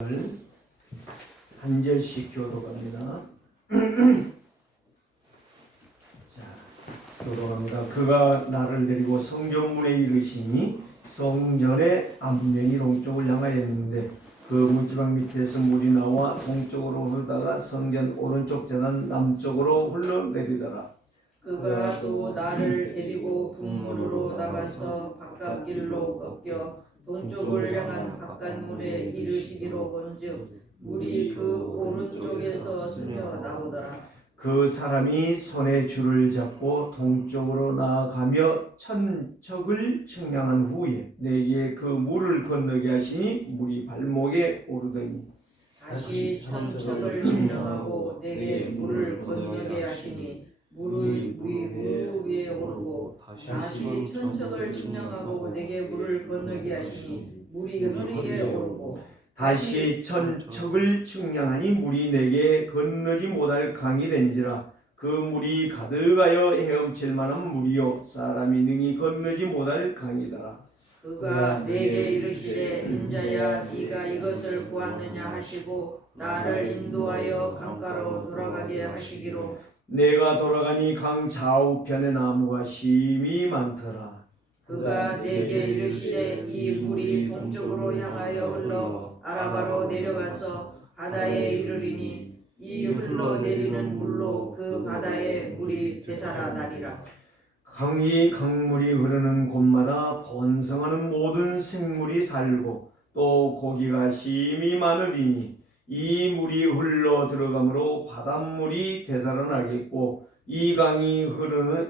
한 절씩 교독합니다. 자, 교독합니다. 그가 나를 데리고 성전문에 이르시니 성전의 앞면이 동쪽을 향하였는데 그 문지방 밑에서 물이 나와 동쪽으로 흐르다가 성전 오른쪽 재단 남쪽으로 흘러내리더라. 그가 또 나를 데리고 북문으로 나가서 바깥길로 꺾여 동쪽을 향한 바깥문에 이르시기로 본즉 물이 그 오른쪽에서 스며 나오더라. 그 사람이 손에 줄을 잡고 동쪽으로 나아가며 천척을 측량한 후에 내게 그 물을 건너게 하시니 물이 발목에 오르더니 다시 천척을 측량하고 내게 물을 건너게 하시니 물이 무릎 위에 오르고 다시 천척을 측량하고 내게 물을 건너게 하시니 물이 허리에 오르고 다시 천척을 측량하니 물이 내게 건너지 못할 강이 된지라. 그 물이 가득하여 헤엄칠 만한 물이요 사람이 능히 건너지 못할 강이더라. 그가 내게 이르시되 인자야 네가 이것을 보았느냐 하시고 나를 인도하여 강가로 돌아가게 하시기로 내가 돌아가니 강 좌우편에 나무가 심히 많더라. 그가 내게 이르시되 이 물이 동쪽으로 향하여 흘러 아라바로 내려가서 바다에 이르리니 이 흘러내리는 물로 그 바다의 물이 되살아나리라. 강물이 흐르는 곳마다 번성하는 모든 생물이 살고 또 고기가 심히 많으리니 이 물이 흘러 들어가므로 바닷물이 되살아나겠고 이 강이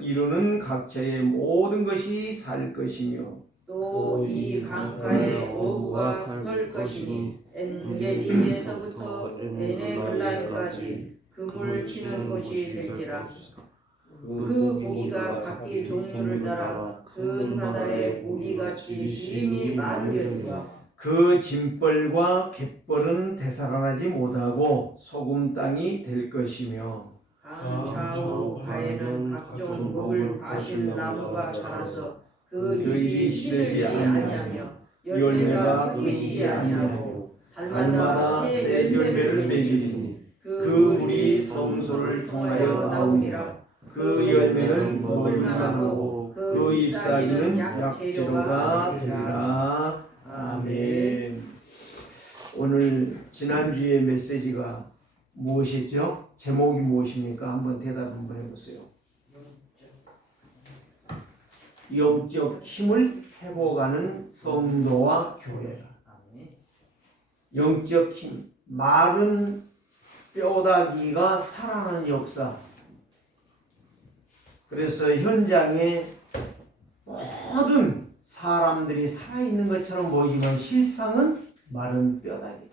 이루는 각처의 모든 것이 살 것이며 또 이 강가에 어부가 설 것이니 엔게디에서부터 에네글라임까지 그물 치는 곳이 될지라. 그 고기가 각기 종류를 따라 큰 바다의 고기같이 심히 많으리라. 그 짐벌과 갯벌은 되살아나지 못하고 소금 땅이 될 것이며 강 좌우 바에는 각종 먹을 바실 나무가 자라서 그 잎이 시들지 아니하며 열매가 끊이지 아니하고 달마다 새 열매를 맺으리니 그 물이 성소를 통하여 나오니라. 그 열매는 먹을 만하고 그 잎사귀는 약재료가 되리라. 아멘. 오늘 지난주의 메시지가 무엇이죠? 제목이 무엇입니까? 한번 대답 한번 해보세요. 영적 힘을 회복하는 성도와 교회라. 영적 힘, 마른 뼈다귀가 살아나는 역사. 그래서 현장에 모든 사람들이 살아있는 것처럼 보이지만 실상은 마른 뼈다귀다.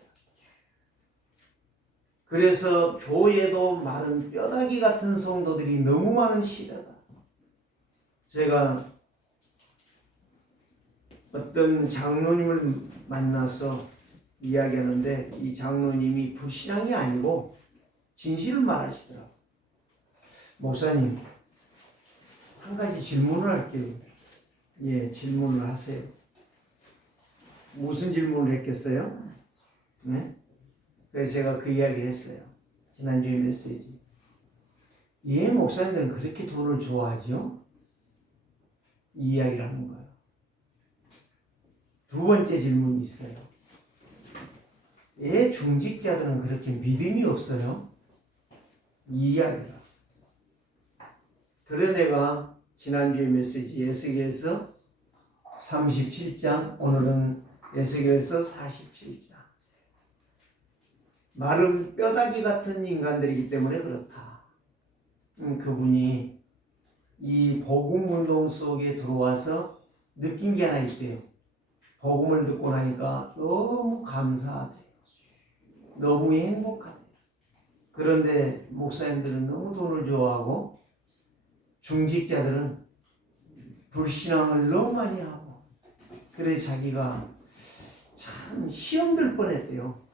그래서 교회도 마른 뼈다귀 같은 성도들이 너무 많은 시대다. 제가 어떤 장로님을 만나서 이야기하는데 이 장로님이 불신앙이 아니고 진실을 말하시더라고요. 목사님, 한 가지 질문을 할게요. 예, 질문을 하세요. 무슨 질문을 했겠어요? 네? 그래서 제가 그 이야기를 했어요. 지난주에 메시지. 예, 목사님들은 그렇게 돈을 좋아하죠? 이 이야기를 하는 거예요. 두 번째 질문이 있어요. 예, 중직자들은 그렇게 믿음이 없어요? 이 이야기라. 그래 내가 지난주에 메시지 에스겔서 37장, 오늘은 에스겔서 47장. 마른 뼈다귀 같은 인간들이기 때문에 그렇다. 그분이 이 복음 운동 속에 들어와서 느낀 게 하나 있대요. 복음을 듣고 나니까 너무 감사하대요. 너무 행복하대요. 그런데 목사님들은 너무 돈을 좋아하고 중직자들은 불신앙을 너무 많이 하고 그래 자기가 참 시험 들 뻔했대요.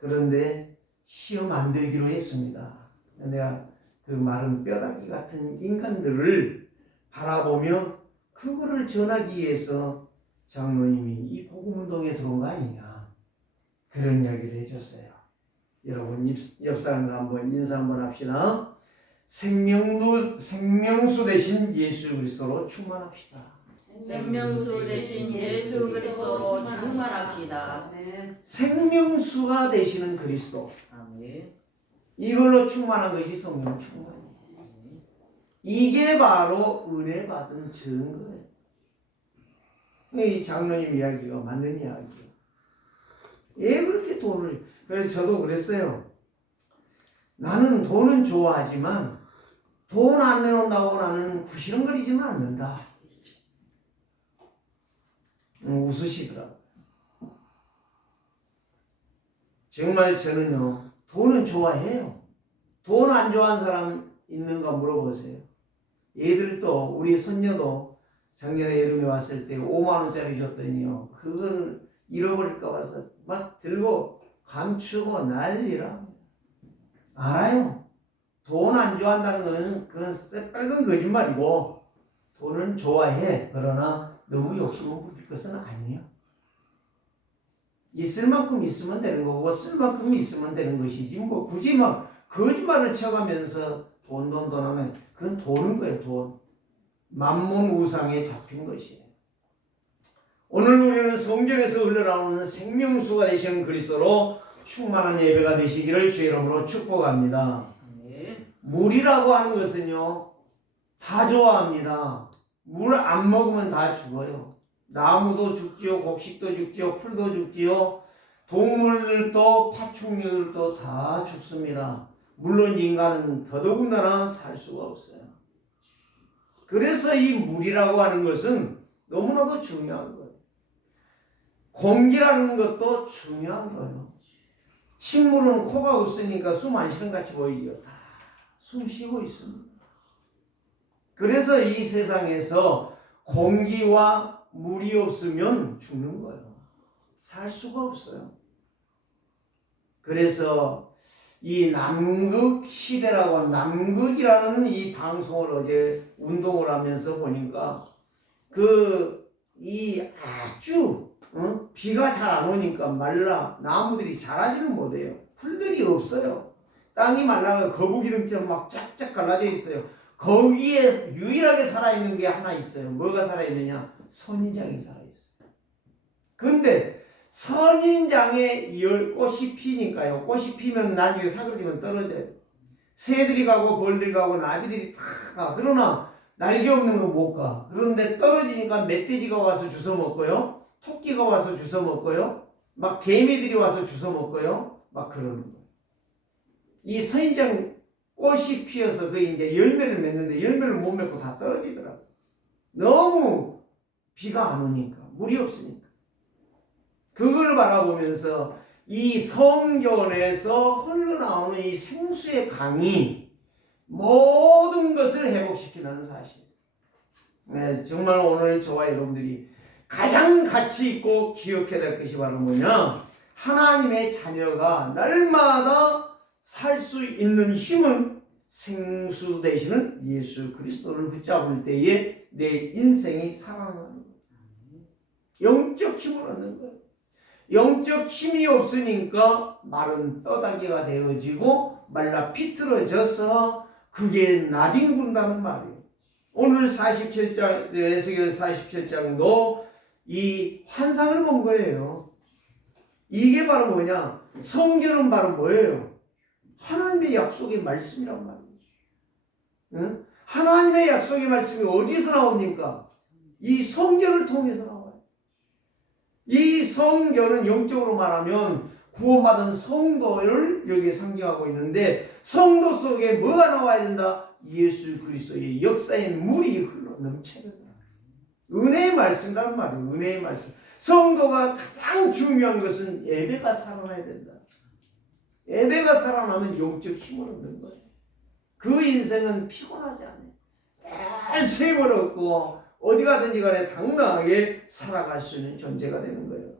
그런데 시험 안 들기로 했습니다. 내가 그 마른 뼈다귀 같은 인간들을 바라보며 그거를 전하기 위해서 장로님이 이 복음운동에 들어온 거 아니냐. 그런 이야기를 해줬어요. 여러분 옆 사람과 한번 인사 한번 합시다. 생명수 대신 예수 그리스도로 충만합시다. 생명수 대신 예수 그리스도로 충만합시다. 생명수가 되시는 그리스도. 아멘. 이걸로 충만한 것이 성령 충만이에요. 이게 바로 은혜 받은 증거예요. 이 장로님 이야기가 맞는 이야기예요. 왜 그렇게 돈을, 그래서 저도 그랬어요. 나는 돈은 좋아하지만 돈 안 내놓는다고 나는 구시렁거리지는 않는다. 웃으시더라고요. 정말 저는요, 돈은 좋아해요. 돈 안 좋아하는 사람 있는가 물어보세요. 얘들도, 우리 손녀도 작년에 여름에 왔을 때 5만 원짜리 줬더니요, 그걸 잃어버릴까 봐서 막 들고 감추고 난리라. 알아요. 돈 안 좋아한다는 거는 그건 새빨간 거짓말이고, 돈은 좋아해. 그러나 너무 욕심을 부릴 것은 아니에요. 있을 만큼 있으면 되는 거고, 쓸 만큼 있으면 되는 것이지, 뭐 굳이 막 거짓말을 쳐가면서 돈 하면 그건 돈인 거예요. 돈. 만문 우상에 잡힌 것이에요. 오늘 우리는 성경에서 흘러나오는 생명수가 되시는 그리스도로 충만한 예배가 되시기를 주의 이름으로 축복합니다. 물이라고 하는 것은요, 다 좋아합니다. 물 안 먹으면 다 죽어요. 나무도 죽지요, 곡식도 죽지요, 풀도 죽지요, 동물들도 파충류들도 다 죽습니다. 물론 인간은 더더군다나 살 수가 없어요. 그래서 이 물이라고 하는 것은 너무나도 중요한 거예요. 공기라는 것도 중요한 거예요. 식물은 코가 없으니까 숨 안 쉬는 같이 보이죠. 다 숨 쉬고 있습니다. 그래서 이 세상에서 공기와 물이 없으면 죽는 거예요. 살 수가 없어요. 그래서 이 남극 시대라고 하는, 남극이라는 이 방송을 어제 운동을 하면서 보니까 이 아주 비가 잘 안 오니까 말라 나무들이 자라지를 못해요. 풀들이 없어요. 땅이 말라가 거북이등처럼 막 쫙쫙 갈라져 있어요. 거기에 유일하게 살아있는 게 하나 있어요. 뭐가 살아있느냐? 선인장이 살아있어요. 근데 선인장에 꽃이 피니까요. 꽃이 피면 나중에 사그러지면 떨어져요. 새들이 가고 벌들이 가고 나비들이 다 가. 그러나 날개 없는 건 못 가. 그런데 떨어지니까 멧돼지가 와서 주워 먹고요. 토끼가 와서 주워 먹고요. 막 개미들이 와서 주워 먹고요. 막 그러는 거예요. 이 선인장 꽃이 피어서 그 이제 열매를 맺는데 열매를 못 맺고 다 떨어지더라고요. 너무 비가 안 오니까, 물이 없으니까. 그걸 바라보면서 이 성전에서 흘러나오는 이 생수의 강이 모든 것을 회복시키는 사실. 네, 정말 오늘 저와 여러분들이 가장 가치 있고 기억해야 될 것이 바로 뭐냐? 하나님의 자녀가 날마다 살 수 있는 힘은 생수 되시는 예수 그리스도를 붙잡을 때에 내 인생이 살아나는 거예요. 영적 힘을 얻는 거예요. 영적 힘이 없으니까 마른 떠다기가 되어지고 말라 비틀어져서 그게 나뒹군다는 말이에요. 오늘 47장, 에스겔 47장도 이 환상을 본 거예요. 이게 바로 뭐냐? 성경은 바로 뭐예요? 하나님의 약속의 말씀이란 말이에요. 응? 하나님의 약속의 말씀이 어디서 나옵니까? 이 성경을 통해서 나와요. 이 성경은 영적으로 말하면 구원받은 성도를 여기에 상징하고 있는데, 성도 속에 뭐가 나와야 된다? 예수 그리스도의 역사의 물이 흘러 넘쳐야 된다. 은혜의 말씀이란 말이에요. 은혜의 말씀. 성도가 가장 중요한 것은 예배가 살아나야 된다. 예배가 살아나면 영적 힘을 얻는 거예요. 그 인생은 피곤하지 않아요. 늘 쉼을 얻고 어디 가든지 간에 당당하게 살아갈 수 있는 존재가 되는 거예요.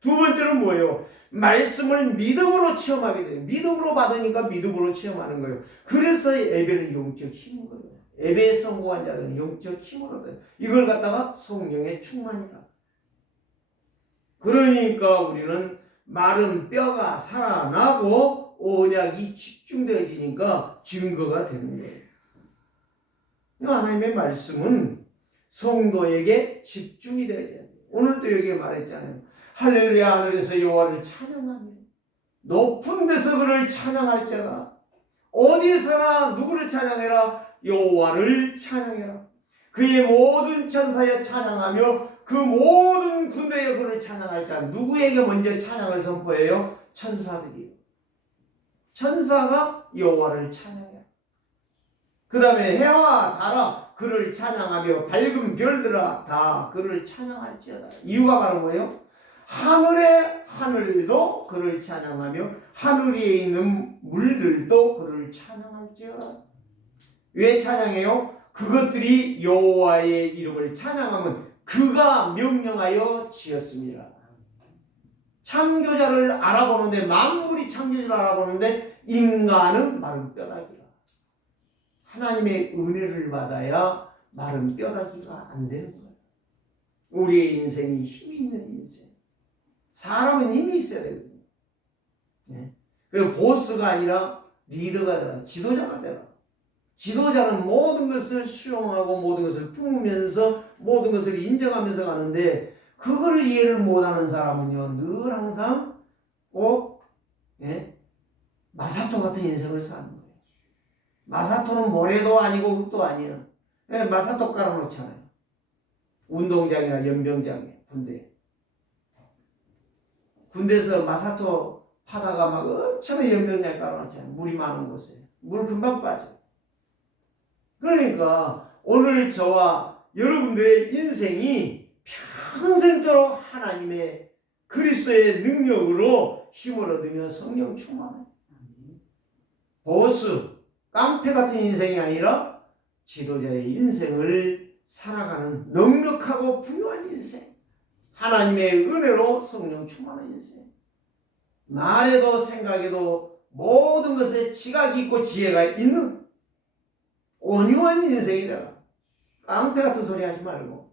두 번째는 뭐예요? 말씀을 믿음으로 체험하게 돼요. 믿음으로 받으니까 믿음으로 체험하는 거예요. 그래서 예배는 영적 힘인 거예요. 예배에 성공한 자들은 영적 힘을 얻어요. 이걸 갖다가 성령의 충만이라. 그러니까 우리는 마른 뼈가 살아나고 언약이 집중되어지니까 증거가 되는 거예요. 하나님의 말씀은 성도에게 집중이 되어져야 돼요. 오늘도 여기에 말했잖아요. 할렐루야 하늘에서 여호와를 찬양하며 높은 데서 그를 찬양할지어다. 어디서나 누구를 찬양해라? 여호와를 찬양해라. 그의 모든 천사여 찬양하며 그 모든 군대여 그를 찬양할지어다. 누구에게 먼저 찬양을 선포해요? 천사들이요. 천사가 여호와를 찬양해라. 그 다음에 해와 달아 그를 찬양하며 밝은 별들아 다 그를 찬양할지어다. 이유가 바로 뭐예요? 하늘의 하늘도 그를 찬양하며 하늘 위에 있는 물들도 그를 찬양할지어다. 왜 찬양해요? 그것들이 여호와의 이름을 찬양하면 그가 명령하여 지었습니다. 창조자를 알아보는데, 만물이 창조자를 알아보는데 인간은 마른 뼈다귀라. 하나님의 은혜를 받아야 마른 뼈다귀가 안 되는 거예요. 우리의 인생이 힘이 있는 인생. 사람은 힘이 있어야 되거든요. 네. 그리고 보스가 아니라 리더가 되라. 지도자가 되라. 지도자는 모든 것을 수용하고 모든 것을 품으면서 모든 것을 인정하면서 가는데, 그걸 이해를 못하는 사람은요 늘 항상 꼭 마사토 같은 인생을 사는 거예요. 마사토는 모래도 아니고 흙도 아니에요. 마사토 깔아놓잖아요. 운동장이나 연병장에, 군대에서 마사토 파다가 막 엄청난 연병장에 깔아놓잖아요. 물이 많은 곳에. 물 금방 빠져. 그러니까 오늘 저와 여러분들의 인생이 평생도록 하나님의 그리스도의 능력으로 힘을 얻으며 성령 충만해요. 보스, 깡패 같은 인생이 아니라 지도자의 인생을 살아가는 넉넉하고 부유한 인생. 하나님의 은혜로 성령 충만한 인생. 말에도 생각에도 모든 것에 지각이 있고 지혜가 있는 온유한 인생이 되라. 깡패 같은 소리 하지 말고.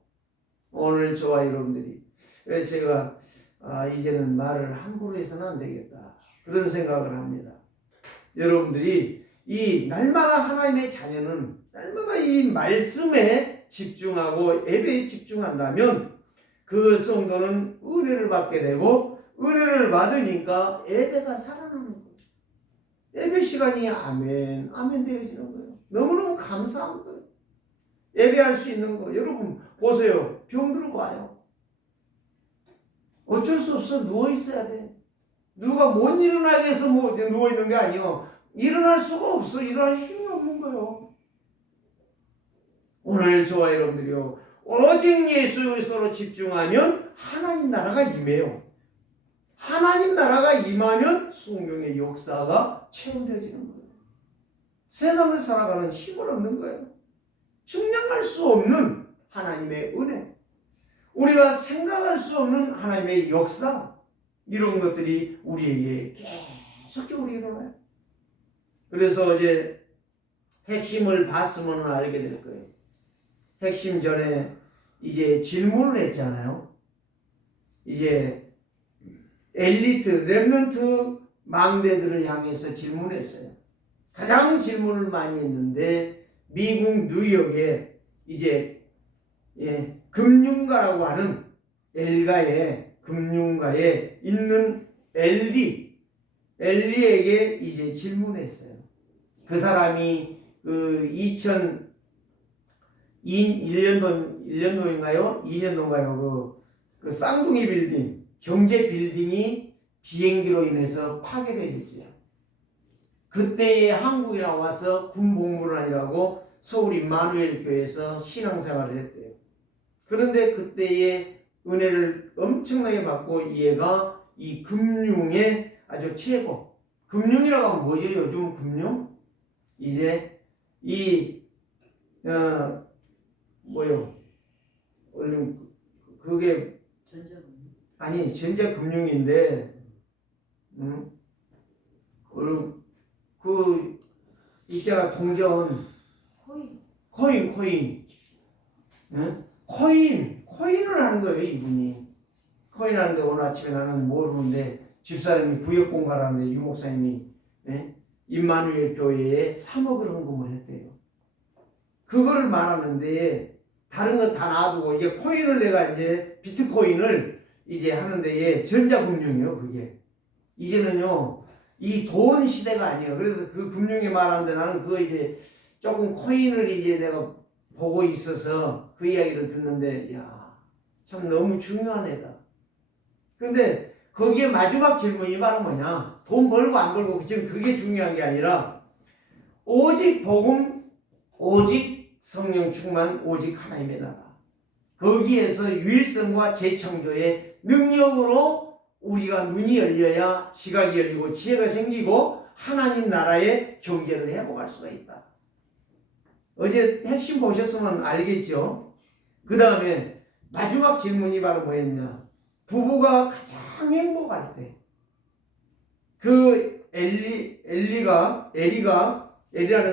오늘 저와 여러분들이 제가 이제는 말을 함부로 해서는 안 되겠다 그런 생각을 합니다. 여러분들이 이 날마다 하나님의 자녀는 날마다 이 말씀에 집중하고 예배에 집중한다면 그 성도는 은혜를 받게 되고, 은혜를 받으니까 예배가 살아나는 거예요. 예배 시간이 아멘 아멘 되어지는 거예요. 너무너무 감사한 거예요. 예배할 수 있는 거. 여러분 보세요. 병들고 와요. 어쩔 수 없어. 누워 있어야 돼. 누가 못 일어나게 해서 뭐 누워 있는 게 아니요. 일어날 수가 없어. 일어날 힘이 없는 거예요. 오늘 저와 여러분들이요, 오직 예수 그리스도로 집중하면 하나님 나라가 임해요. 하나님 나라가 임하면 성령의 역사가 체험되어지는 거예요. 세상을 살아가는 힘을 얻는 거예요. 증명할 수 없는 하나님의 은혜, 우리가 생각할 수 없는 하나님의 역사, 이런 것들이 우리에게 계속적으로 일어나요. 그래서 이제 핵심을 봤으면 알게 될 거예요. 핵심 전에 이제 질문을 했잖아요. 이제 엘리트, 렘넌트 망대들을 향해서 질문했어요. 가장 질문을 많이 했는데, 미국 뉴욕에 이제 금융가라고 하는 엘가의 금융가에 있는 엘리에게 이제 질문했어요. 그 사람이 그 2001년도인가요? 2년도인가요? 그 쌍둥이 빌딩, 경제 빌딩이 비행기로 인해서 파괴되었죠. 그때에 한국에 나와서 군복무원이라고 서울 임마누엘 교회에서 신앙생활을 했대요. 그런데 그때에 은혜를 엄청나게 받고 얘가 이 금융의 아주 최고. 금융이라고 하면 뭐죠? 요즘 금융? 이제 얼른 그게 전자금융? 아니 전자금융인데, 그 있잖아, 동전 코인 응? 코인을 하는 거예요. 이분이 코인 하는데 오늘 아침에 나는 모르는데 집사람이 구역 공갈하는데 유 목사님이 임마누엘 교회에 3억을 헌금을 했대요. 그거를 말하는데 다른 거 다 놔두고 이제 코인을 내가 이제 비트코인을 이제 하는데 전자금융이요 그게. 이제는요 이 돈 시대가 아니에요. 그래서 그 금융에 말하는데 나는 그거 이제 조금 코인을 이제 내가 보고 있어서 그 이야기를 듣는데 야, 참 너무 중요한 애다. 근데 거기에 마지막 질문이 바로 뭐냐? 돈 벌고 안 벌고 지금 그게 중요한 게 아니라 오직 복음, 오직 성령 충만, 오직 하나님의 나라. 거기에서 유일성과 재창조의 능력으로 우리가 눈이 열려야 지각이 열리고 지혜가 생기고 하나님 나라의 경계를 회복할 수가 있다. 어제 핵심 보셨으면 알겠죠? 그 다음에 마지막 질문이 바로 뭐였냐? 부부가 가장 행복할 때, 그 엘리라는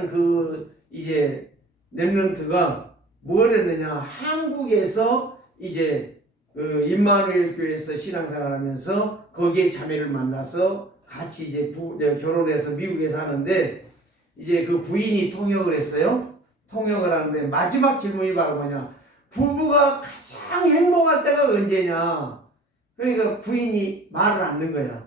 그 이제 렘넌트가 뭘 했느냐? 한국에서 이제 그 임마누엘 교회에서 신앙생활하면서 거기에 자매를 만나서 같이 이제 결혼해서 미국에서 하는데 이제 그 부인이 통역을 했어요. 통역을 하는데 마지막 질문이 바로 뭐냐? 부부가 가장 행복할 때가 언제냐? 그러니까 부인이 말을 안 하는 거야.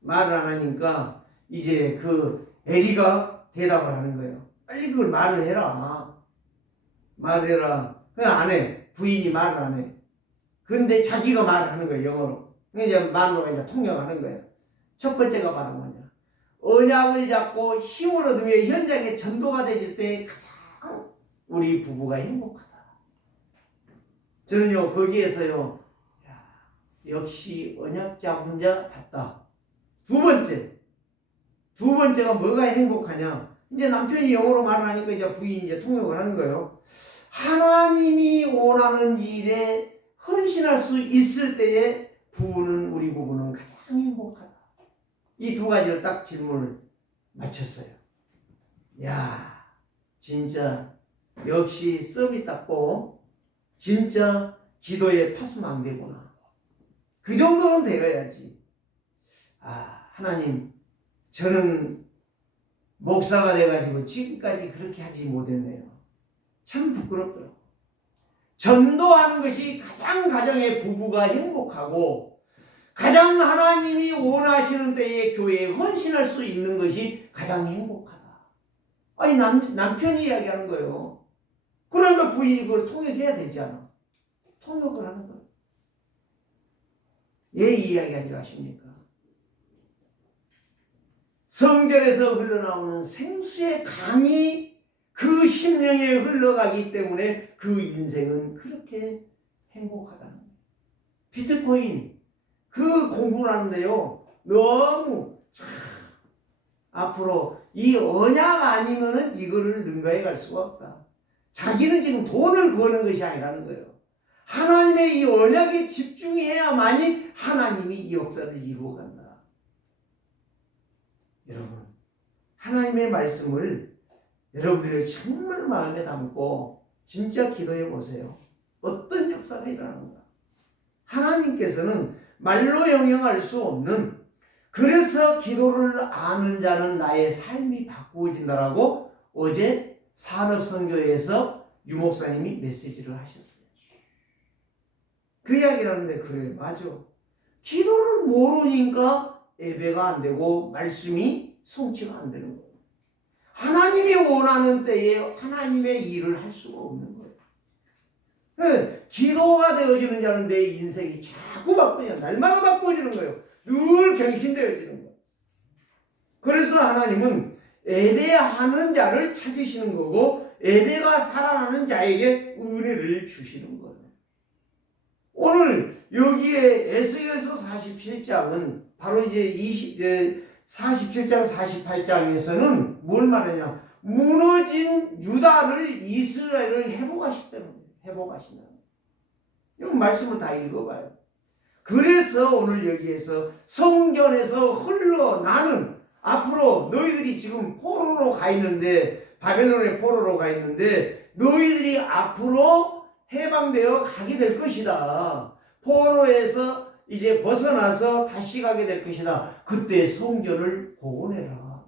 말을 안 하니까 이제 그 엘리가 대답을 하는 거예요. 빨리 그걸 말을 해라. 말을 해라. 그냥 안 해. 부인이 말을 안 해. 근데 자기가 말을 하는 거예요. 영어로. 이제 말로 이제 통역하는 거예요. 첫 번째가 바로 뭐냐? 언약을 잡고 힘을 얻으며 현장에 전도가 되질 때 가장 우리 부부가 행복하다. 저는요 거기에서요 역시 언약 잡은 자 답다. 두 번째가 뭐가 행복하냐? 이제 남편이 영어로 말을 하니까 이제 부인이 이제 통역을 하는 거예요. 하나님이 원하는 일에 헌신할 수 있을 때에 우리 부부는 가장 행복하다. 이 두 가지를 딱 질문을 마쳤어요. 야, 진짜 역시 썸이 닦고 진짜 기도의 파수망대구나. 그 정도는 되어야지. 아, 하나님, 저는 목사가 돼가지고 지금까지 그렇게 하지 못했네요. 참 부끄럽더라고. 전도하는 것이 가장 가정의 부부가 행복하고 가장 하나님이 원하시는 때에 교회에 헌신할 수 있는 것이 가장 행복하다. 아니 남편이 이야기하는 거예요. 그러면 부인이 그걸 통역해야 되지 않아? 통역을 하는 거예요. 왜 이 이야기하는지 아십니까? 성전에서 흘러나오는 생수의 강이 그 심령에 흘러가기 때문에 그 인생은 그렇게 행복하다는 거예요. 비트코인 그 공부를 하는데요. 너무 앞으로 이 언약 아니면은 이거를 능가해 갈 수가 없다. 자기는 지금 돈을 버는 것이 아니라는 거예요. 하나님의 이 언약에 집중해야만이 하나님이 이 역사를 이루어간다. 여러분, 하나님의 말씀을 여러분들이 정말 마음에 담고 진짜 기도해 보세요. 어떤 역사가 일어나는가? 하나님께서는 말로 영영할 수 없는, 그래서 기도를 아는 자는 나의 삶이 바꾸어진다라고 어제 산업선교에서 유 목사님이 메시지를 하셨어요. 그 이야기를 하는데 그래, 맞아. 기도를 모르니까 예배가 안 되고 말씀이 성취가 안 되는 거예요. 하나님이 원하는 때에 하나님의 일을 할 수가 없는 거예요. 네, 기도가 되어지는 자는 내 인생이 자꾸 바뀌어요. 날마다 바뀌어지는 거예요. 늘 갱신되어지는 거예요. 그래서 하나님은 예배하는 자를 찾으시는 거고 예배가 살아나는 자에게 은혜를 주시는 거예요. 오늘 여기에 에스겔서 47장은 바로 이제 47장 48장에서는 뭘 말하냐? 무너진 유다를 이스라엘을 회복하신다. 이런 말씀을 다 읽어봐요. 그래서 오늘 여기에서 성전에서 흘러나는, 앞으로 너희들이 지금 포로로 가 있는데, 바벨론의 포로로 가 있는데 너희들이 앞으로 해방되어 가게 될 것이다. 포로에서 이제 벗어나서 다시 가게 될 것이다. 그때 성전을 복원해라.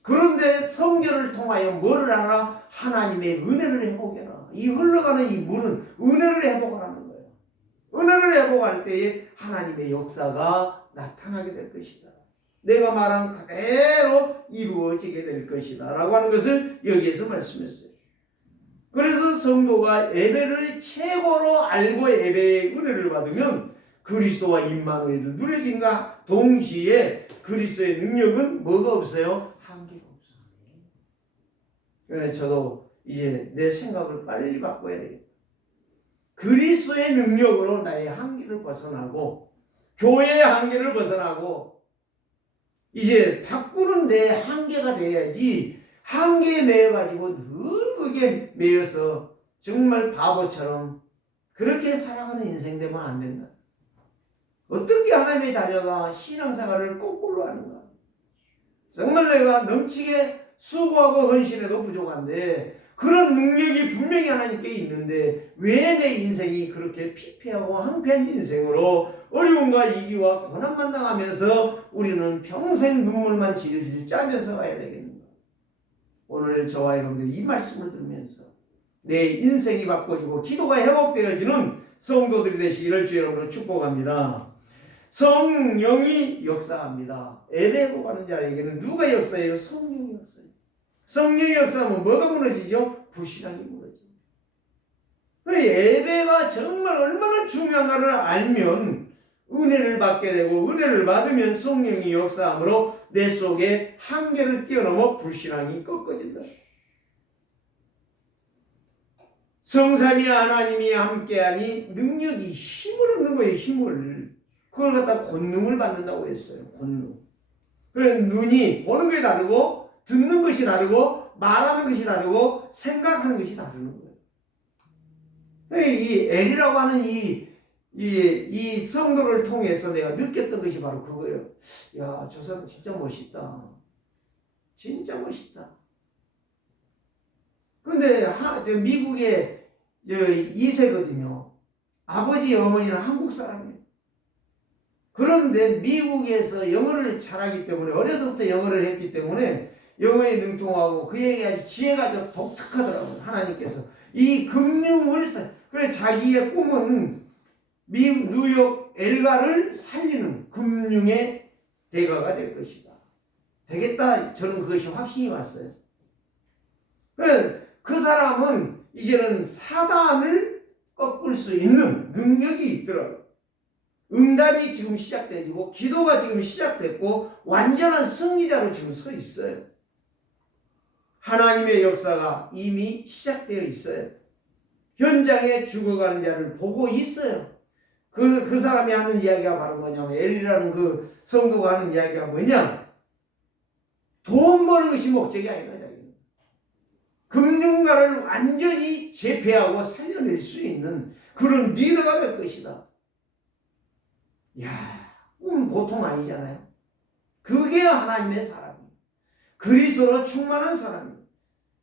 그런데 성전을 통하여 뭐를 하라? 하나님의 은혜를 회복해라. 이 흘러가는 이 물은 은혜를 회복하라는 거예요. 은혜를 회복할 때에 하나님의 역사가 나타나게 될 것이다. 내가 말한 그대로 이루어지게 될 것이다 라고 하는 것을 여기에서 말씀했어요. 그래서 성도가 예배를 최고로 알고 예배의 은혜를 받으면 그리스도와 임마누엘을 누려진가 동시에 그리스도의 능력은 뭐가 없어요? 한계가 없어요. 그래서 저도 이제 내 생각을 빨리 바꿔야 되겠다. 그리스도의 능력으로 나의 한계를 벗어나고 교회의 한계를 벗어나고 이제 바꾸는 데 한계가 돼야지 한계에 매여가지고 늘 그게 매여서 정말 바보처럼 그렇게 살아가는 인생 되면 안 된다. 어떻게 하나님의 자녀가 신앙생활을 거꾸로 하는가? 정말 내가 넘치게 수고하고 헌신해도 부족한데 그런 능력이 분명히 하나님께 있는데 왜 내 인생이 그렇게 피폐하고 한패한 인생으로 어려움과 이기와 고난만 당하면서 우리는 평생 눈물만 질질 짜면서 가야 되겠는가? 오늘 저와 여러분들이 이 말씀을 들으면서 내 인생이 바꿔지고 기도가 회복되어지는 성도들이 되시기를 주의 이름으로 축복합니다. 성령이 역사합니다. 예배하고 가는 자에게는 누가 역사해요? 성령이 역사해요. 성령이 역사하면 뭐가 무너지죠? 불신앙이 무너집니다. 예배가 정말 얼마나 중요한가를 알면 은혜를 받게 되고 은혜를 받으면 성령이 역사함으로 내 속에 한계를 뛰어넘어 불신앙이 꺾어진다. 성삼위 하나님이 함께하니 능력이 힘을 얻는 거예요. 힘을. 그걸 갖다 권능을 받는다고 했어요. 권능. 그래 눈이 보는 게 다르고 듣는 것이 다르고 말하는 것이 다르고 생각하는 것이 다르는 거예요. 이 엘이라고 하는 이 성도를 통해서 내가 느꼈던 것이 바로 그거예요. 야, 저 사람 진짜 멋있다. 진짜 멋있다. 근데 미국의 2세거든요. 아버지 어머니는 한국 사람이에요. 그런데 미국에서 영어를 잘하기 때문에 어려서부터 영어를 했기 때문에 영어에 능통하고 그에게 아주 지혜가 아주 독특하더라고요. 하나님께서 이 금융을 그래 자기의 꿈은 미국 뉴욕 엘가를 살리는 금융의 대가가 될 것이다. 되겠다. 저는 그것이 확신이 왔어요. 그 사람은 이제는 사단을 꺾을 수 있는 능력이 있더라고요. 응답이 지금 시작되고 기도가 지금 시작됐고 완전한 승리자로 지금 서 있어요. 하나님의 역사가 이미 시작되어 있어요. 현장에 죽어가는 자를 보고 있어요. 그 사람이 하는 이야기가 바로 뭐냐면 엘리라는 그 성도가 하는 이야기가 뭐냐? 돈 버는 것이 목적이 아니다. 자기는. 금융가를 완전히 제패하고 살려낼 수 있는 그런 리더가 될 것이다. 야, 보통 아니잖아요. 그게 하나님의 사람이에요. 그리스도로 충만한 사람이에요.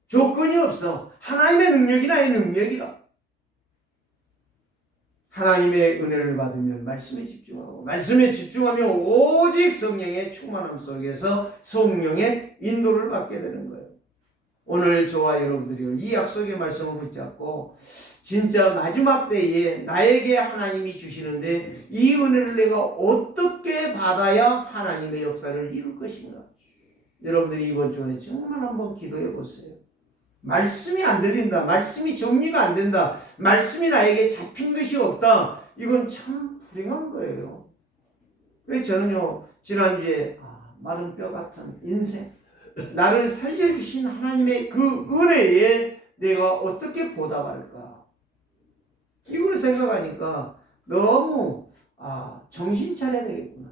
조건이 없어. 하나님의 능력이 나의 능력이라. 하나님의 은혜를 받으면 말씀에 집중하고 말씀에 집중하면 오직 성령의 충만함 속에서 성령의 인도를 받게 되는 거예요. 오늘 저와 여러분들이 이 약속의 말씀을 붙잡고 진짜 마지막 때에 나에게 하나님이 주시는데 이 은혜를 내가 어떻게 받아야 하나님의 역사를 이룰 것인가? 여러분들이 이번 주에 정말 한번 기도해 보세요. 말씀이 안 들린다. 말씀이 정리가 안 된다. 말씀이 나에게 잡힌 것이 없다. 이건 참 불행한 거예요. 그래서 저는요 지난주에 마른 뼈 같은 인생 나를 살려주신 하나님의 그 은혜에 내가 어떻게 보답할까? 이걸 생각하니까 너무 정신 차려야 되겠구나.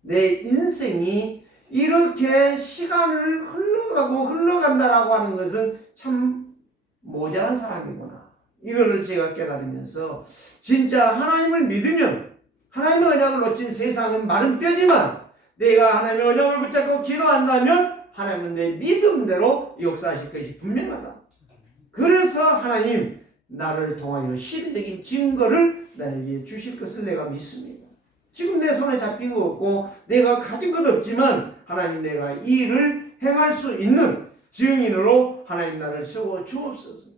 내 인생이 이렇게 시간을 흘러간다라고 하는 것은 참 모자란 사람이구나. 이거를 제가 깨달으면서 진짜 하나님을 믿으면 하나님의 언약을 놓친 세상은 마른 뼈지만 내가 하나님의 언약을 붙잡고 기도한다면 하나님은 내 믿음대로 역사하실 것이 분명하다. 그래서 하나님 나를 통하여 시대적인 증거를 나에게 주실 것을 내가 믿습니다. 지금 내 손에 잡힌 거 없고 내가 가진 것 없지만 하나님 내가 이 일을 행할 수 있는 증인으로 하나님 나를 세워 주옵소서.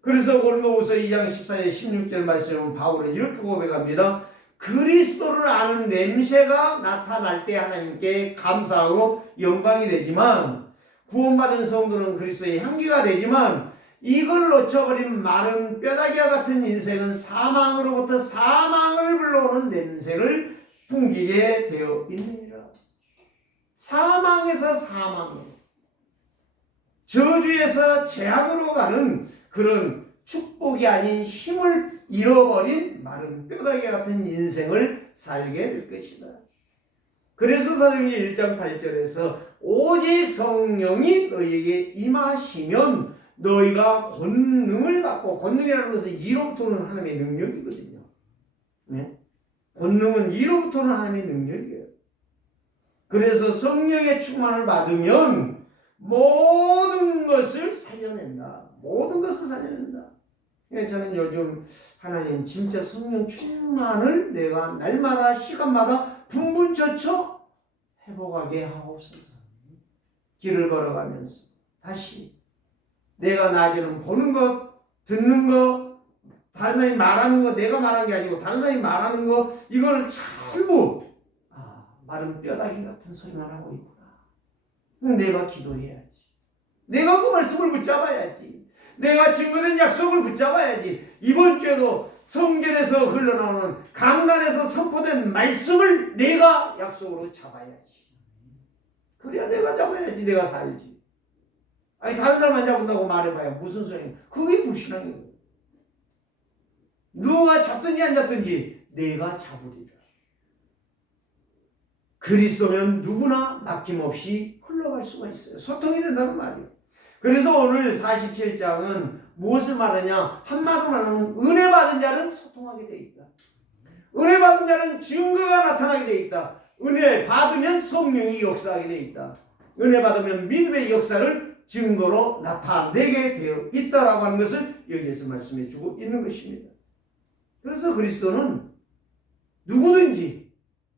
그래서 고린도후서 2장 14절 16절 말씀은 바울은 이렇게 고백합니다. 그리스도를 아는 냄새가 나타날 때 하나님께 감사하고 영광이 되지만 구원받은 성도는 그리스도의 향기가 되지만 이걸 놓쳐버린 마른 뼈다귀와 같은 인생은 사망으로부터 사망을 불러오는 냄새를 풍기게 되어 있느니라. 사망에서 사망으로, 저주에서 재앙으로 가는 그런 축복이 아닌 힘을 잃어버린 마른 뼈다귀 같은 인생을 살게 될 것이다. 그래서 사도행전 1장 8절에서 오직 성령이 너희에게 임하시면 너희가 권능을 받고, 권능이라는 것은 이로부터는 하나님의 능력이거든요. 네? 권능은 이로부터는 하나님의 능력이에요. 그래서 성령의 충만을 받으면 모든 것을 살려낸다. 모든 것을 살려낸다. 저는 요즘 하나님 진짜 성령 충만을 내가 날마다 시간마다 분분처처 회복하게 하옵소서. 길을 걸어가면서 다시 내가 낮에는 보는 것, 듣는 것, 다른 사람이 말하는 거, 내가 말한 게 아니고 다른 사람이 말하는 거, 이거를 전부 마른 뼈다귀 같은 소리만 하고 있구나. 내가 기도해야지. 내가 그 말씀을 붙잡아야지. 내가 증거된 약속을 붙잡아야지. 이번 주에도 성전에서 흘러나오는, 강단에서 선포된 말씀을 내가 약속으로 잡아야지. 그래야 내가 잡아야지. 내가 살지. 아니 다른 사람 안 잡는다고 말해봐야 무슨 소용이야. 그게 불신앙이에요. 누가 잡든지 안 잡든지 내가 잡으리라. 그리스도면 누구나 막힘없이 흘러갈 수가 있어요. 소통이 된다는 말이에요. 그래서 오늘 47장은 무엇을 말하냐? 한마디로 말하면 은혜 받은 자는 소통하게 되어 있다. 은혜 받은 자는 증거가 나타나게 되어 있다. 은혜 받으면 성령이 역사하게 되어 있다. 은혜 받으면 믿음의 역사를 증거로 나타내게 되어 있다라고 하는 것을 여기에서 말씀해 주고 있는 것입니다. 그래서 그리스도는 누구든지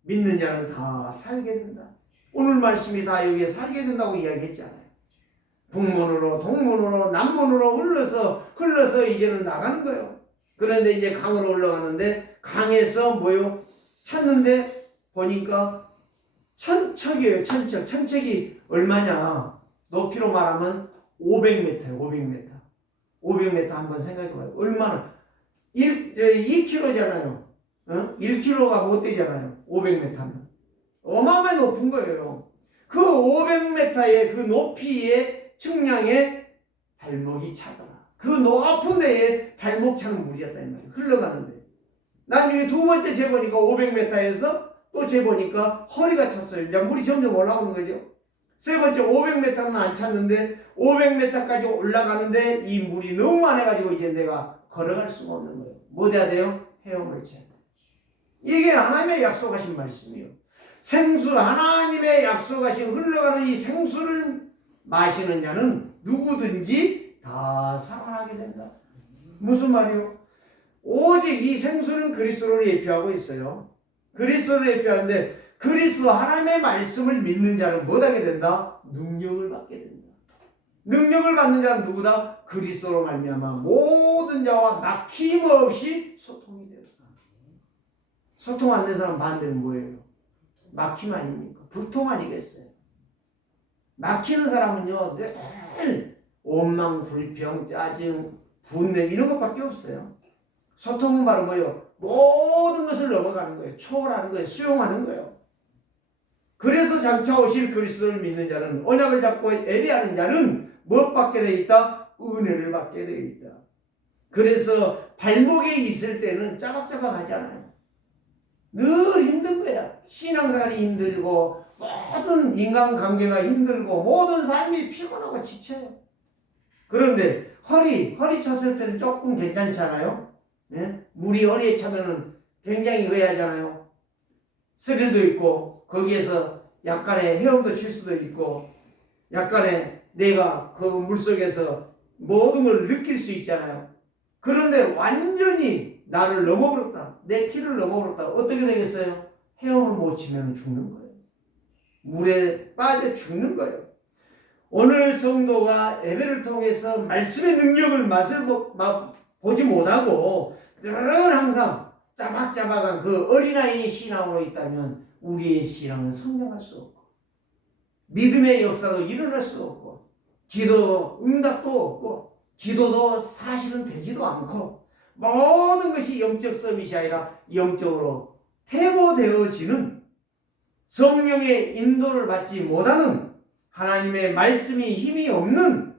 믿는 자는 다 살게 된다. 오늘 말씀이 다 여기에 살게 된다고 이야기했잖아요. 북문으로 동문으로 남문으로 흘러서 이제는 나가는 거예요. 그런데 이제 강으로 올라가는데 강에서 뭐요? 찾는데 보니까 천척이에요. 천척이 얼마냐? 높이로 말하면 500m예요. 500m 한번 생각해봐요. 얼마나? 2km잖아요. 1km가 못 되잖아요. 500m면. 어마어마하게 높은 거예요. 그 500m의 그 높이의 측량에 발목이 차더라. 그 높은 데에 발목 차는 물이었다 이 말이에요. 흘러가는데. 나중에 두 번째 재보니까 500m에서 또 재보니까 허리가 찼어요. 이제 물이 점점 올라오는 거죠. 세 번째 500m는 안 찼는데 500m까지 올라가는데 이 물이 너무 많아가지고 이제 내가 걸어갈 수가 없는 거예요. 뭐 돼야 돼요? 헤엄을 쳐야 돼요. 이게 하나님의 약속하신 말씀이에요. 생수, 하나님의 약속하신 흘러가는 이 생수를 마시는 자는 누구든지 다 살아나게 된다. 무슨 말이요? 오직 이 생수는 그리스도를 예표하고 있어요. 그리스도를 예표하는데 그리스도 하나님의 말씀을 믿는 자는 뭐하게 된다? 능력을 받게 된다. 능력을 받는 자는 누구다? 그리스도로 말미암아 모든 자와 막힘없이 소통이 된다. 소통 안 된 사람 반대는 뭐예요? 막힘 아닙니까? 불통 아니겠어요? 막히는 사람은요 늘 원망, 불평, 짜증, 분냄 이런 것밖에 없어요. 소통은 바로 뭐예요? 모든 것을 넘어가는 거예요. 초월하는 거예요. 수용하는 거예요. 그래서 장차 오실 그리스도를 믿는 자는, 언약을 잡고 예배하는 자는 무엇 받게 되어 있다? 은혜를 받게 되어 있다. 그래서 발목에 있을 때는 짜박짜박 하잖아요. 늘 힘든 거야. 신앙생활이 힘들고 모든 인간관계가 힘들고 모든 삶이 피곤하고 지쳐요. 그런데 허리 찼을 때는 조금 괜찮잖아요. 예? 물이 허리에 차면은 굉장히 의아하잖아요. 스릴도 있고 거기에서 약간의 헤엄도 칠 수도 있고 약간의 내가 그 물속에서 모든 걸 느낄 수 있잖아요. 그런데 완전히 나를 넘어버렸다. 내 키를 넘어버렸다. 어떻게 되겠어요? 헤엄을 못 치면 죽는 거예요. 물에 빠져 죽는 거예요. 오늘 성도가 예배를 통해서 말씀의 능력을 맛을 보지 못하고 늘 항상 짜박짜박한 그 어린아이의 신앙으로 있다면 우리의 신앙은 성장할 수 없고 믿음의 역사도 일어날 수 없고 기도 응답도 없고 기도도 사실은 되지도 않고 모든 것이 영적 서밋이 아니라 영적으로 퇴보되어지는 성령의 인도를 받지 못하는 하나님의 말씀이 힘이 없는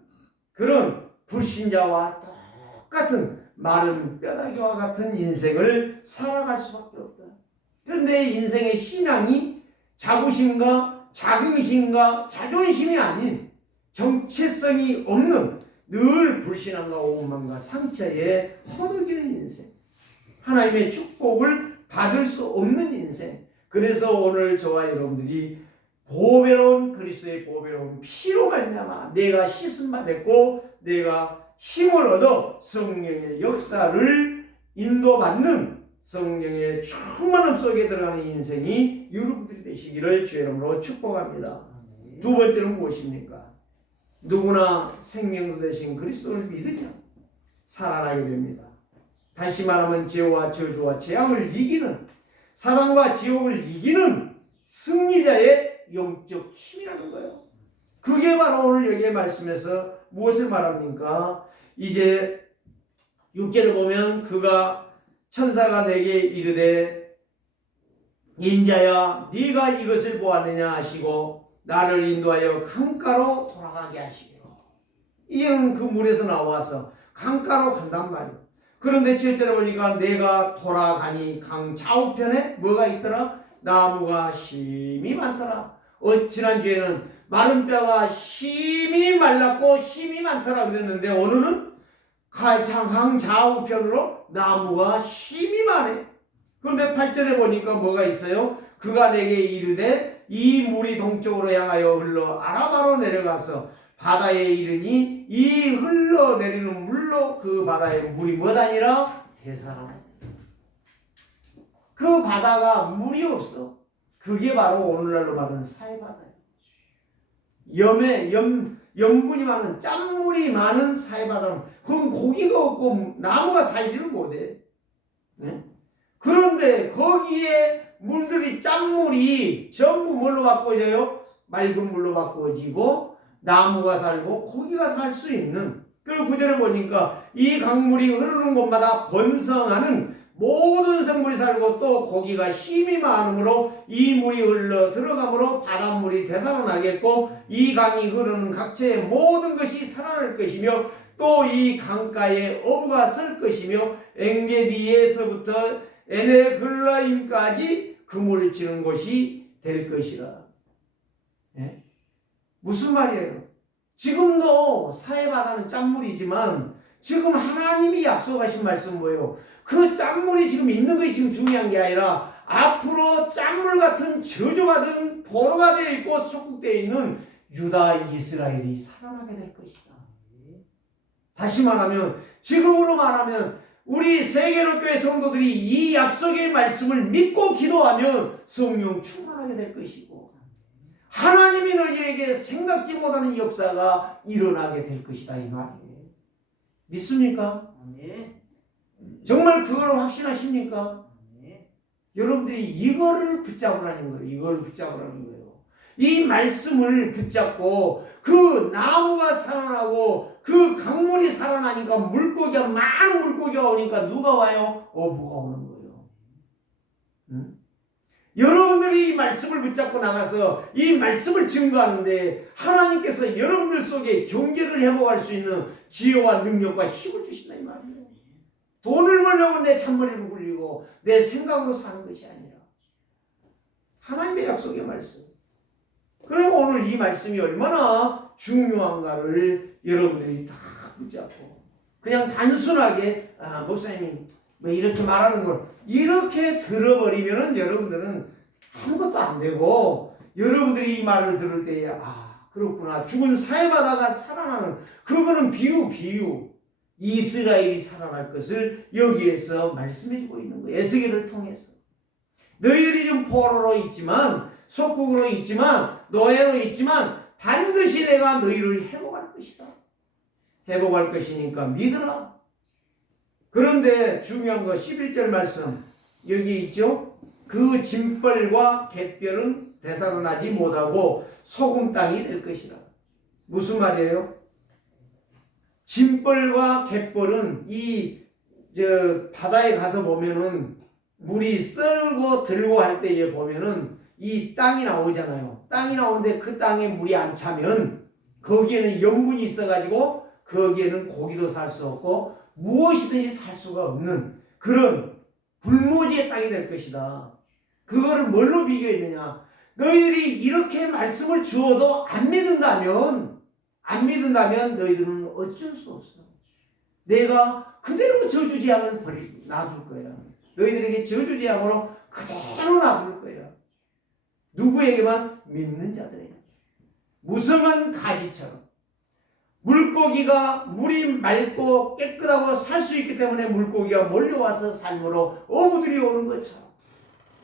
그런 불신자와 똑같은 마른 뼈다귀와 같은 인생을 살아갈 수밖에 없다. 그런데 인생의 신앙이 자부심과 자긍심과 자존심이 아닌 정체성이 없는 늘 불신앙과 오만과 상처에 허덕이는 인생, 하나님의 축복을 받을 수 없는 인생. 그래서 오늘 저와 여러분들이 보배로운 그리스도의 보배로운 피로 말미암아 내가 씻음 받았고 내가 힘을 얻어 성령의 역사를 인도받는 성령의 충만함 속에 들어가는 인생이 여러분들이 되시기를 주의 이름으로 축복합니다. 두 번째는 무엇입니까? 누구나 생명도 되신 그리스도를 믿으면 살아나게 됩니다. 다시 말하면 죄와 저주와 재앙을 이기는 사단과 지옥을 이기는 승리자의 영적 힘이라는 거예요. 그게 바로 오늘 여기의 말씀에서 무엇을 말합니까? 이제 6절을 보면 그가 천사가 내게 이르되 인자야 네가 이것을 보았느냐 하시고 나를 인도하여 강가로 돌아가게 하시기로. 이는 그 물에서 나와서 강가로 간단 말이에요. 그런데 7절에 보니까 내가 돌아가니 강 좌우편에 뭐가 있더라? 나무가 심이 많더라. 지난주에는 마른 뼈가 심이 말랐고 심이 많더라 그랬는데 오늘은 강 좌우편으로 나무가 심이 많아. 그런데 8절에 보니까 뭐가 있어요? 그가 내게 이르되 이 물이 동쪽으로 향하여 흘러 아라바로 내려가서 바다에 이르니 이 흘러내리는 물로 그 바다의 물이 뭐다니라? 대사라. 그 바다가 물이 없어. 그게 바로 오늘날로 말하는 사해바다예요. 염분이 많은 짠물이 많은 사해바다는 그건 고기가 없고 나무가 살지를 못해. 네? 그런데 거기에 물들이 짠물이 전부 뭘로 바꿔져요? 맑은 물로 바꿔지고 나무가 살고 고기가 살 수 있는. 그리고 구절에 보니까 이 강물이 흐르는 곳마다 번성하는 모든 생물이 살고 또 고기가 심이 많으므로 이 물이 흘러 들어가므로 바닷물이 되살아나겠고 이 강이 흐르는 각처의 모든 것이 살아날 것이며 또 이 강가에 어부가 설 것이며 엥게디에서부터 에네글라임까지 그물을 치는 곳이 될 것이라. 네? 무슨 말이에요? 지금도 사해바다는 짠물이지만 지금 하나님이 약속하신 말씀 뭐예요? 그 짠물이 지금 있는 것이 지금 중요한 게 아니라 앞으로 짠물 같은 저주받은 포로가 되어 있고 속국되어 있는 유다 이스라엘이 살아나게 될 것이다. 다시 말하면 지금으로 말하면 우리 세계로교회 성도들이 이 약속의 말씀을 믿고 기도하면 성령 충만하게 될 것이고 하나님이 너희에게 생각지 못하는 역사가 일어나게 될 것이다 이 말이에요. 믿습니까? 네. 정말 그걸 확신하십니까? 네. 여러분들이 이거를 붙잡으라는 거예요. 이걸 붙잡으라는 거예요. 이 말씀을 붙잡고 그 나무가 살아나고 그 강물이 살아나니까 물고기가 많은 물고기가 오니까 누가 와요? 어부가 오는 거예요. 응? 여러분들이 이 말씀을 붙잡고 나가서 이 말씀을 증거하는데 하나님께서 여러분들 속에 경제를 회복할 수 있는 지혜와 능력과 힘을 주신다 이 말이에요. 돈을 벌려고 내 찬머리를 굴리고 내 생각으로 사는 것이 아니라 하나님의 약속의 말씀. 그리고 오늘 이 말씀이 얼마나 중요한가를 여러분들이 다 붙잡고 그냥 단순하게 목사님이 왜 이렇게 말하는 걸 이렇게 들어버리면은 여러분들은 아무것도 안 되고 여러분들이 이 말을 들을 때에 그렇구나 죽은 사해바다가 살아나는 그거는 비유 이스라엘이 살아날 것을 여기에서 말씀해주고 있는 거예요. 에스겔을 통해서. 너희들이 좀 포로로 있지만, 속국으로 있지만, 노예로 있지만 반드시 내가 너희를 회복할 것이다. 회복할 것이니까 믿으라. 그런데 중요한 거 11절 말씀 여기 있죠. 그 짐벌과 갯벌은 되살아나지 못하고 소금 땅이 될 것이라. 무슨 말이에요? 짐벌과 갯벌은 바다에 가서 보면은 물이 썰고 들고 할 때에 보면은 이 땅이 나오잖아요. 땅이 나오는데 그 땅에 물이 안 차면 거기에는 염분이 있어가지고 거기에는 고기도 살 수 없고 무엇이든지 살 수가 없는 그런 불모지의 땅이 될 것이다. 그거를 뭘로 비교했느냐? 너희들이 이렇게 말씀을 주어도 안 믿는다면 너희들은 어쩔 수 없어. 내가 그대로 저주지향을 놔둘 거야. 너희들에게 저주지향으로 그대로 놔둘 거야. 누구에게만? 믿는 자들에게. 무성한 가지처럼. 물고기가 물이 맑고 깨끗하고 살 수 있기 때문에 물고기가 몰려와서 삶으로 어부들이 오는 것처럼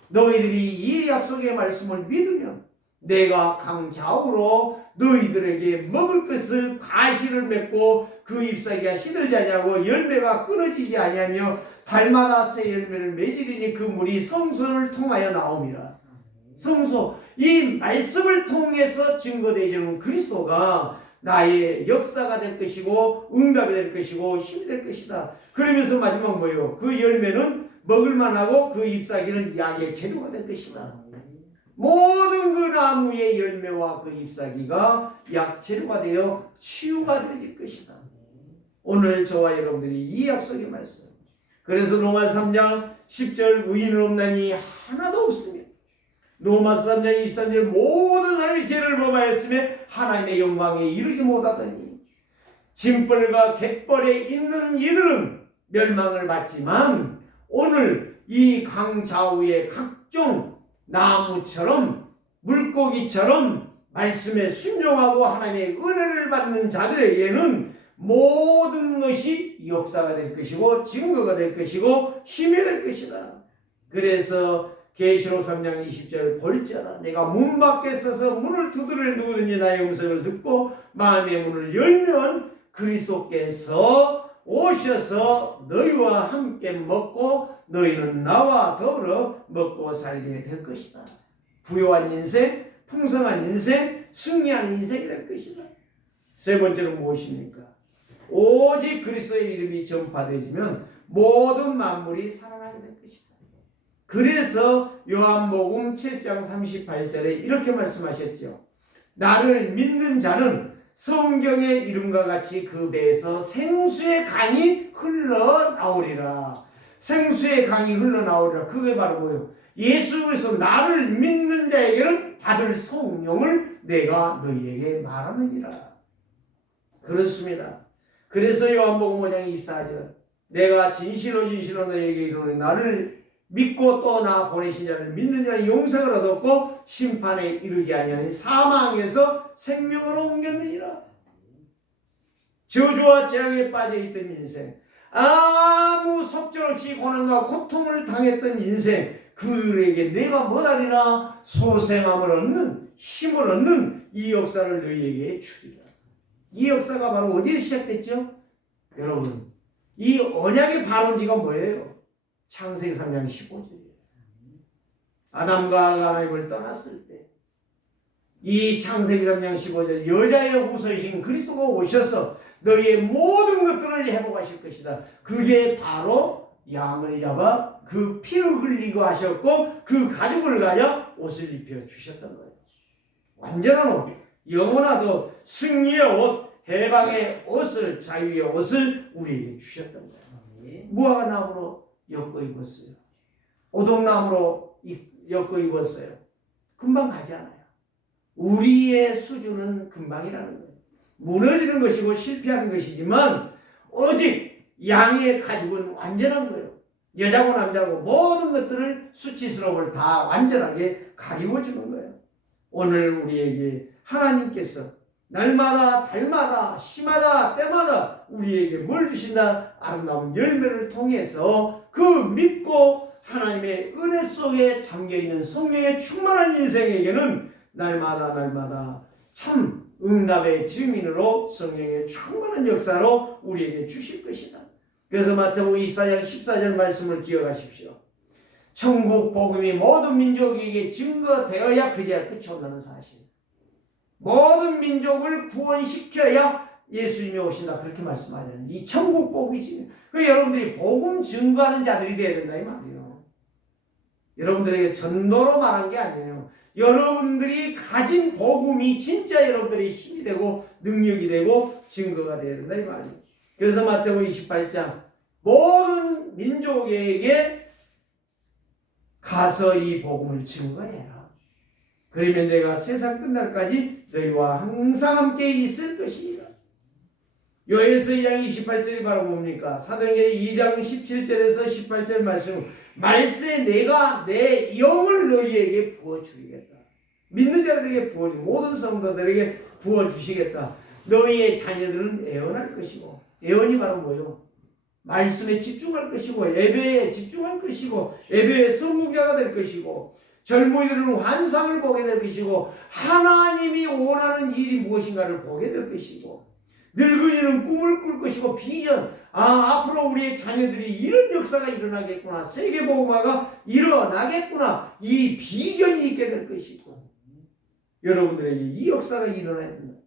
너희들이 이 약속의 말씀을 믿으면 내가 강좌우로 너희들에게 먹을 것을 가시를 맺고 그 잎사귀가 시들지 아니하고 열매가 끊어지지 아니하며 달마다 새 열매를 맺으리니 그 물이 성소를 통하여 나옵니다. 성소, 이 말씀을 통해서 증거되어지는 그리스도가 나의 역사가 될 것이고 응답이 될 것이고 힘이 될 것이다. 그러면서 마지막 뭐예요? 그 열매는 먹을만하고 그 잎사귀는 약의 재료가 될 것이다. 모든 그 나무의 열매와 그 잎사귀가 약 재료가 되어 치유가 되어질 것이다. 오늘 저와 여러분들이 이 약속의 말씀. 그래서 로마서 3장 10절 의인은 없나니 하나도 없으며 로마서 3장 23절 모든 사람이 죄를 범하였으며 하나님의 영광에 이르지 못하더니 짐벌과 갯벌에 있는 이들은 멸망을 받지만 오늘 이 강좌우의 각종 나무처럼 물고기처럼 말씀에 순종하고 하나님의 은혜를 받는 자들에게는 모든 것이 역사가 될 것이고 증거가 될 것이고 힘이 될 것이다. 그래서 계시록 3장 20절 볼지어다 내가 문 밖에 서서 문을 두드리는 누구든지 나의 음성을 듣고 마음의 문을 열면 그리스도께서 오셔서 너희와 함께 먹고 너희는 나와 더불어 먹고 살게 될 것이다. 부요한 인생, 풍성한 인생, 승리한 인생이 될 것이다. 세 번째는 무엇입니까? 오직 그리스도의 이름이 전파되어지면 모든 만물이 살아나게 될 것이다. 그래서 요한복음 7장 38절에 이렇게 말씀하셨죠. 나를 믿는 자는 성경의 이름과 같이 그 배에서 생수의 강이 흘러나오리라. 생수의 강이 흘러나오리라. 그게 바로 뭐예요? 예수 그리스도 나를 믿는 자에게는 받을 성령을 내가 너희에게 말하느니라. 그렇습니다. 그래서 요한복음 5장 24절 내가 진실로 너희에게 이르노니 나를 믿고 또 나 보내신 자를 믿는 자는 영생을 얻었고 심판에 이르지 아니하니 사망에서 생명으로 옮겼느니라. 저주와 재앙에 빠져있던 인생, 아무 속절없이 고난과 고통을 당했던 인생, 그들에게 내가 뭐하리라? 소생함을 얻는, 힘을 얻는 이 역사를 너희에게 주리라. 이 역사가 바로 어디에 시작됐죠? 여러분, 이 언약의 발원지가 뭐예요? 창세기 3장 15절이에요. 아담과 하나님을 떠났을 때 이 창세기 3장 15절 여자의 후손이신 그리스도가 오셔서 너희의 모든 것들을 회복하실 것이다. 그게 바로 양을 잡아 그 피를 흘리고 하셨고 그 가죽을 가져 옷을 입혀 주셨던 거예요. 완전한 옷, 영원하도 승리의 옷, 해방의 옷을, 자유의 옷을 우리에게 주셨던 거예요. 무화과나무로 엮어 입었어요. 오동나무로 엮어 입었어요. 금방 가지 않아요. 우리의 수준은 금방이라는 거예요. 무너지는 것이고 실패하는 것이지만 오직 양의 가죽은 완전한 거예요. 여자고 남자고 모든 것들을 수치스러움을 다 완전하게 가리워주는 거예요. 오늘 우리에게 하나님께서 날마다 달마다 시마다 때마다 우리에게 뭘 주신다? 아름다운 열매를 통해서 그 믿고 하나님의 은혜 속에 잠겨있는 성령의 충만한 인생에게는 날마다 참 응답의 증인으로 성령의 충만한 역사로 우리에게 주실 것이다. 그래서 마태복음 24장 14절 말씀을 기억하십시오. 천국 복음이 모든 민족에게 증거되어야 그제야 끝이 온다는 사실. 모든 민족을 구원시켜야 예수님이 오신다. 그렇게 말씀하잖아요. 이 천국 복음이지. 그 여러분들이 복음 증거하는 자들이 되어야 된다 이 말이에요. 여러분들에게 전도로 말한 게 아니에요. 여러분들이 가진 복음이 진짜 여러분들의 힘이 되고 능력이 되고 증거가 되어야 된다 이 말이에요. 그래서 마태복음 28장 모든 민족에게 가서 이 복음을 증거해라. 그러면 내가 세상 끝날까지 너희와 항상 함께 있을 것이니라. 요엘서 2장 28절이 바로 뭡니까? 사도행전 2장 17절에서 18절 말씀에 내가 내 영을 너희에게 부어주겠다. 믿는 자들에게 부어주고 모든 성도들에게 부어주시겠다. 너희의 자녀들은 애원할 것이고, 애원이 바로 뭐예요? 말씀에 집중할 것이고, 예배에 집중할 것이고, 예배의 성공자가 될 것이고, 젊은이들은 환상을 보게 될 것이고, 하나님이 원하는 일이 무엇인가를 보게 될 것이고, 늙은이는 꿈을 꿀 것이고, 비전, 앞으로 우리의 자녀들이 이런 역사가 일어나겠구나, 세계복음화가 일어나겠구나, 이 비전이 있게 될 것이고, 여러분들에게 이 역사가 일어나야 된다.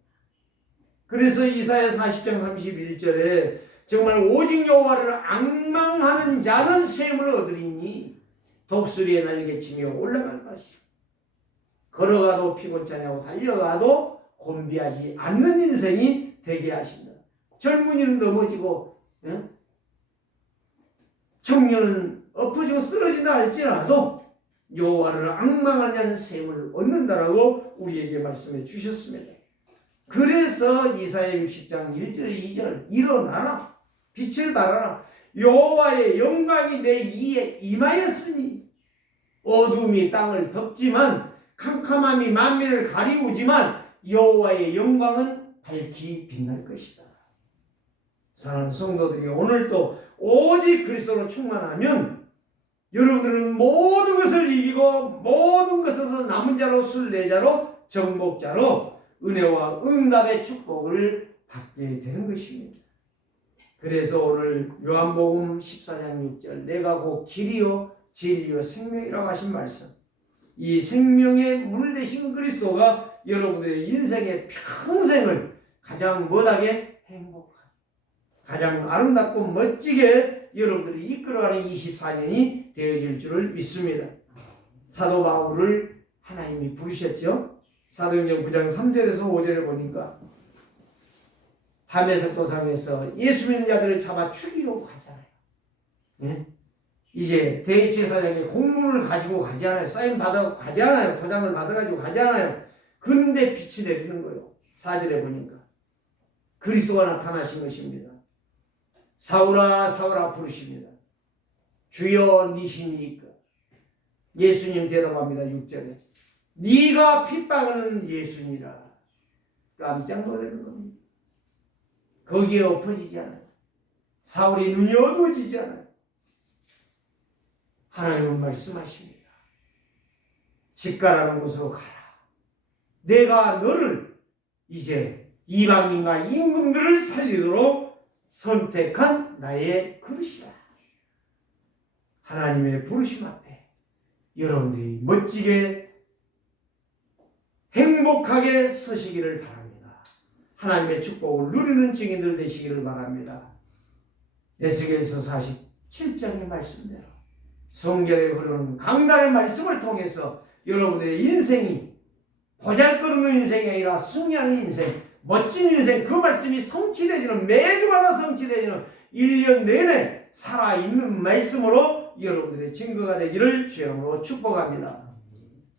그래서 이사야 40장 31절에 정말 오직 여호와를 앙망하는 자는 셈을 얻으리니 독수리의 날개치며 올라갈 것이다. 걸어가도 피곤치 않고 달려가도 곤비하지 않는 인생이 되게 하신다. 젊은이는 넘어지고 청년은 엎어지고 쓰러진다 할지라도 여호와를 앙망하는 자는 셈을 얻는다라고 우리에게 말씀해 주셨습니다. 그래서 이사야 60장 1절 2절 일어나라 빛을 발하라 여호와의 영광이 내 이에 임하였으니 어둠이 땅을 덮지만 캄캄함이 만민을 가리우지만 여호와의 영광은 밝히 빛날 것이다. 사랑하는 성도들이 오늘도 오직 그리스도로 충만하면 여러분들은 모든 것을 이기고 모든 것에서 남은 자로 순례자로 정복자로 은혜와 응답의 축복을 받게 되는 것입니다. 그래서 오늘 요한복음 14장 6절 내가 곧 길이요 진리요 생명이라고 하신 말씀, 이 생명의 물 되신 그리스도가 여러분들의 인생의 평생을 가장 못하게 행복하게 가장 아름답고 멋지게 여러분들이 이끌어가는 24년이 되어질 줄을 믿습니다. 사도 바울을 하나님이 부르셨죠. 사도행전 9장 3절에서 5절에 보니까 담에색 도상에서 예수 믿는 자들을 잡아 죽이려고 하잖아요. 예? 이제 대제사장이 공문을 가지고 가지 않아요. 사인 받아 가지 않아요. 도장을 받아가지고 가지 않아요. 근데 빛이 내리는 거예요. 4절에 보니까 그리스도가 나타나신 것입니다. 사울아 사울아 부르십니다. 주여 니시니까. 예수님 대답합니다. 6절에 네가 핍박하는 예수니라. 깜짝 놀라는 겁니다. 거기에 엎어지지 않아요. 사울이 눈이 어두워지지 않아요. 하나님은 말씀하십니다. 직가라는 곳으로 가라. 내가 너를 이제 이방인과 임금들을 살리도록 선택한 나의 그릇이라. 하나님의 부르심 앞에 여러분들이 멋지게 행복하게 서시기를 바랍니다. 하나님의 축복을 누리는 증인들 되시기를 바랍니다. 에스겔서 47장의 말씀대로 성경에 흐르는 강단의 말씀을 통해서 여러분들의 인생이 보잘것없는 인생이 아니라 승리하는 인생, 멋진 인생, 그 말씀이 성취되지는 매주마다 성취되지는 1년 내내 살아있는 말씀으로 여러분들의 증거가 되기를 주님으로 축복합니다.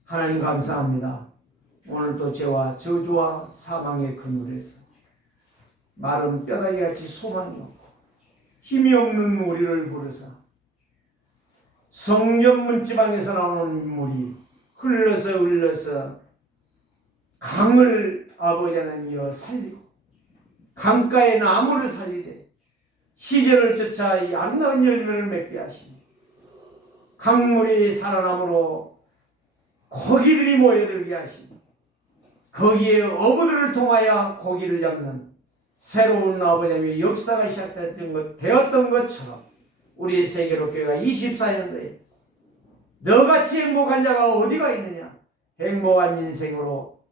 하나님 감사합니다. 오늘도 죄와 저주와 사망의 그물에서 마른 뼈다귀같이 소망이 없고 힘이 없는 우리를 부르사 성전 문지방에서 나오는 물이 흘러서 강을 아버지 하나님이여 살리고 강가의 나무를 살리되 시절을 쫓아 이 아름다운 열매를 맺게 하시니 강물이 살아남으로 고기들이 모여들게 하시니 거기에 어부들을 통하여 고기를 잡는 새로운 아버지의 역사가 되었던 것처럼 우리 세계로 교회가 24년도에 너같이 행복한 자가 어디가 있느냐. 행복한 인생으로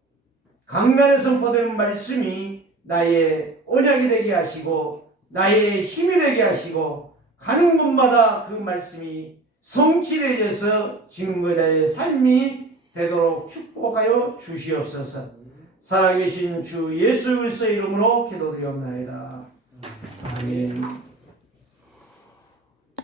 강단에 선포되는 말씀이 나의 언약이 되게 하시고 나의 힘이 되게 하시고 가는 곳마다 그 말씀이 성취되어서 증거자의 삶이 되도록 축복하여 주시옵소서. 살아계신 주 예수 그리스도의 이름으로 기도드리옵나이다. 아멘.